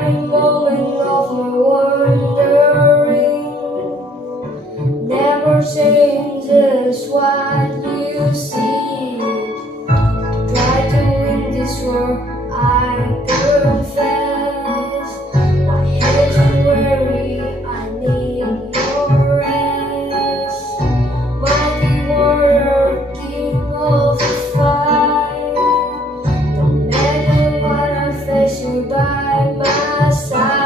every moment of my wandering. Never changes what you see. Try to win this war, I confess. My head's weary, I need your rest. Mighty warrior, king of the fight. No matter what I face, you by my side.